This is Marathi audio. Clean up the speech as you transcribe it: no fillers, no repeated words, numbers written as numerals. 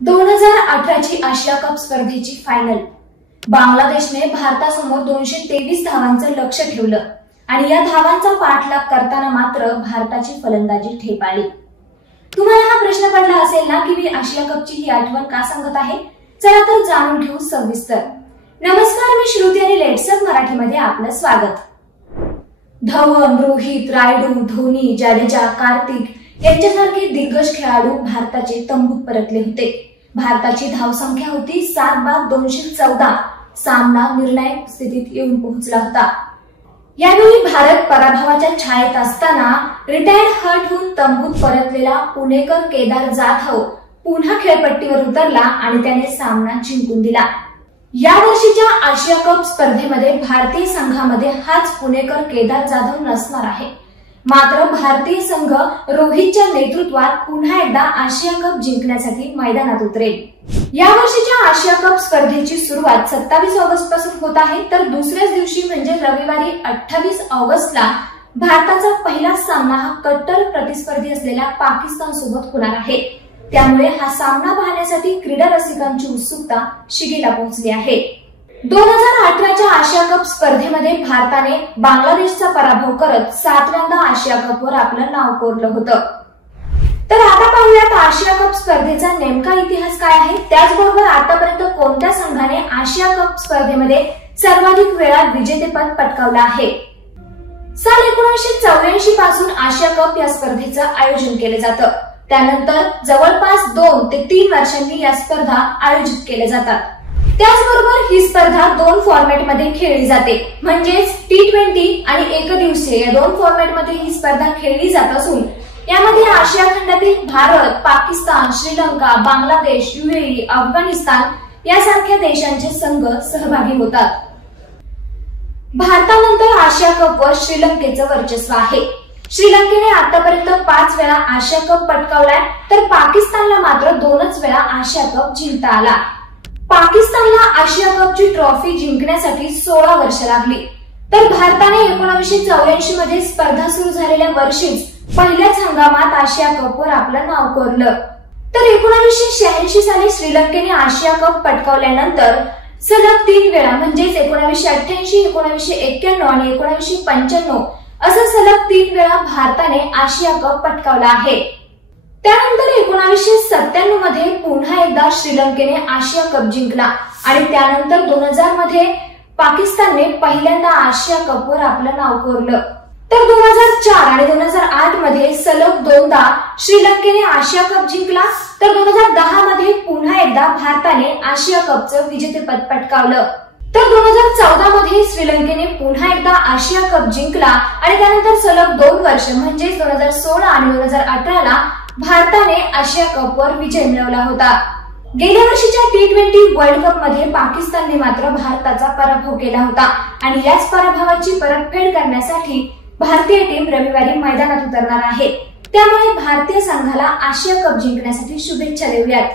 2018 ची आशिया कप स्पर्धेची फायनल बांगलादेशने भारतासमोर 223 धावांचं लक्ष्य ठेवलं आणि या धावांचा पाठलाग करताना मात्र भारताची फलंदाजी ठेपाळली। तुम्हाला हा प्रश्न पडला असेल ना की मी आशिया कपची ही आठवण का सांगत आहे? चला तर जाणून घेऊ सविस्तर। नमस्कार, मी श्रुती आणि लेट्सअप मराठीमध्ये आपलं स्वागत। धवन, रोहित, रायडू, धोनी, जाडेजा, कार्तिक यांच्यासारखे दिग्गज खेळाडू भारताचे तंबूत परतले होते। भारताची धावसंख्या होती 7/214। सामना निर्णायक स्थितीत येऊन पोहोचला होता। यावेळी भारत पराभवाच्या छायेत असताना रिटायर्ड हर्ट होऊन तंबूत परतलेला पुणेकर केदार जाधव पुन्हा खेळपट्टीवर उतरला आणि त्याने सामना जिंकून दिला। या वर्षीच्या आशिया कप स्पर्धेमध्ये भारतीय संघामध्ये हाच पुणेकर केदार जाधव नसणार आहे। मात्र भारतीय संघ रोहितच्या नेतृत्वात पुन्हा एकदा आशिया कप जिंकण्यासाठी मैदानात उतरेल। या वर्षीच्या आशिया कप स्पर्धेची सुरुवात 27 ऑगस्ट पासून होत आहे, तर दुसऱ्याच दिवशी म्हणजे रविवारी 28 ऑगस्टला भारताचा पहिला सामना हा कट्टर प्रतिस्पर्धी असलेल्या पाकिस्तान सोबत होणार आहे। त्यामुळे हा सामना पाहण्यासाठी क्रीडा रसिकांची उत्सुकता शिगेला पोहोचली आहे। 2018च्या आशिया कप स्पर्धेमध्ये भारताने बांगलादेशचा पराभव करत 7व्यांदा आशिया कपवर आपलं नाव कोरलं होतं। तर आता पाहूयात आशिया कप स्पर्धेचा नेमका इतिहास काय आहे, त्याचबरोबर आतापर्यंत कोणत्या संघाने आशिया कप स्पर्धेमध्ये सर्वाधिक वेळा विजेतेपद पटकावलं आहे। साल 1984 पासून आशिया कप या स्पर्धेचं आयोजन केले जातं। त्यानंतर जवळपास 2 ते 3 वर्षांनी या स्पर्धा आयोजित केल्या जातात। त्याचबरोबर ही स्पर्धा 2 फॉर्मॅटमध्ये खेळली जाते, म्हणजेच T20 आणि एकदिवसीय या 2 फॉर्मॅटमध्ये ही स्पर्धा खेळली जात असून यामध्ये आशिया खंडातील भारत, पाकिस्तान, श्रीलंका, बांगलादेश, UAE, अफगाणिस्तान यासारख्या देशांचे संघ सहभागी होतात। भारतानंतर आशिया कपवर श्रीलंकेचं वर्चस्व आहे। श्रीलंकेने आतापर्यंत 5 वेळा आशिया कप पटकावलाय, तर पाकिस्तानला मात्र 2च वेळा आशिया कप जिंकता आला। पाकिस्तानला आशिया कपची ट्रॉफी जिंकण्यासाठी 16 वर्ष लागली, तर भारताने 1984 मध्ये स्पर्धा सुरू झालेल्या वर्षीच पहिल्याच हंगामात आशिया कपवर आपलं नाव कोरलं। तर 1986 साली श्रीलंकेने आशिया कप पटकावल्यानंतर सलग 3 वेळा म्हणजेच 1988, 1991 आणि 1995 असं सलग 3 वेळा भारताने आशिया कप पटकावला आहे। त्यानंतर 1997 मध्ये पुन्हा एकदा श्रीलंकेने आशिया कप जिंकला आणि त्यानंतर 2000 मध्ये पाकिस्तानने पहिल्यांदा आशिया कपवर आपलं नाव कोरलं। तर 2004 आणि 2008 मध्ये सलग 2दा श्रीलंकेने आशिया कप जिंकला, तर 2010 मध्ये पुन्हा एकदा भारताने आशिया कपचं विजेतेपद पटकावलं। तर 2014 मध्ये श्रीलंकेने पुन्हा एकदा आशिया कप जिंकला आणि त्यानंतर सलग 2 वर्ष म्हणजेच 2016 आणि 2018ला भारताने आशिया कपवर विजय मिळवला होता। गेल्या वर्षीच्या T20 वर्ल्ड कप मध्ये पाकिस्तानने मात्र भारताचा पराभव केला होता आणि याच पराभवाची परतफेड करण्यासाठी भारतीय टीम रविवारी मैदानात उतरणार आहे। त्यामुळे भारतीय संघाला आशिया कप जिंकण्यासाठी शुभेच्छा देऊयात।